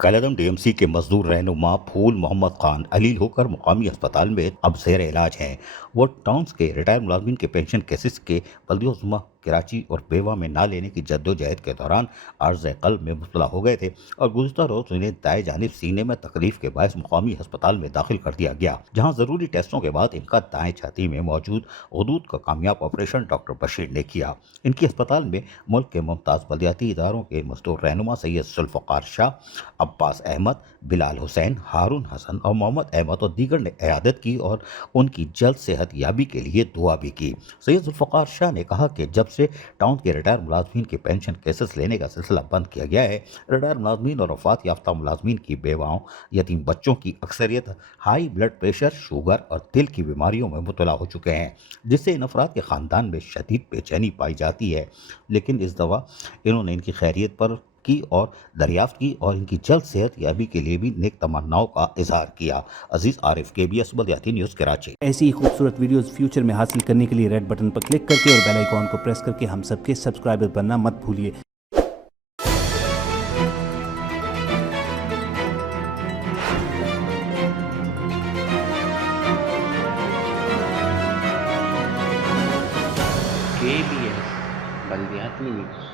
कलदम DMC के मजदूर रहनुमा फूल मोहम्मद खान अलील होकर मुकामी अस्पताल में अब जेर इलाज हैं। वो टाउन्स के रिटायर मुलाजमीन के पेंशन केसेस के बल्दियोजुमा कराची और बेवा में ना लेने की जद्दोजहद के दौरान अर्ज कल्ब में मुब्तला हो गए थे और गुज़िश्ता रोज़ उन्हें दाएं जानिब सीने में तकलीफ के बायस मुकामी अस्पताल में दाखिल कर दिया गया, जहां ज़रूरी टेस्टों के बाद इनका दाएं छाती में मौजूद गदूद का कामयाब ऑपरेशन डॉक्टर बशीर ने किया। इनकी अस्पताल में मुल्क के मुमताज़ बल्दियाती इदारों के मजदूर रहनुमा सैयद जुल्फ़कार शाह, अब्बास अहमद, बिलाल हुसैन, हारून हसन और मोहम्मद अहमद और दीगर ने इयादत की और उनकी जल्द सेहत याबी के लिए दुआ भी की। सैयद जुल्फ़कार शाह ने कहा कि जब से टाउन के रिटायर मुलाजमीन के पेंशन केसेस लेने का सिलसिला बंद किया गया है, रिटायर मुलाजमीन और वफात याफ्ता मुलाजमीन की बेवाओं, यतीम बच्चों की अक्सरियत हाई ब्लड प्रेशर, शुगर और दिल की बीमारियों में मुब्तला हो चुके हैं, जिससे इन अफराद के ख़ानदान में शदीद बेचैनी पाई जाती है। लेकिन इस दवा इन्होंने इनकी खैरियत पर की और दरियाफ्त की और इनकी जल्द सेहत याबी के लिए भी नेक तमन्नाओं का इजहार किया। अजीज आरिफ, KBS बल्दियाती न्यूज़ कराची। ऐसी ही खूबसूरत वीडियोस फ्यूचर में हासिल करने के लिए रेड बटन पर क्लिक करके और बेल आइकॉन को प्रेस करके हम सबके सब्सक्राइबर बनना मत भूलिए। KBS बल्दियाती न्यूज़।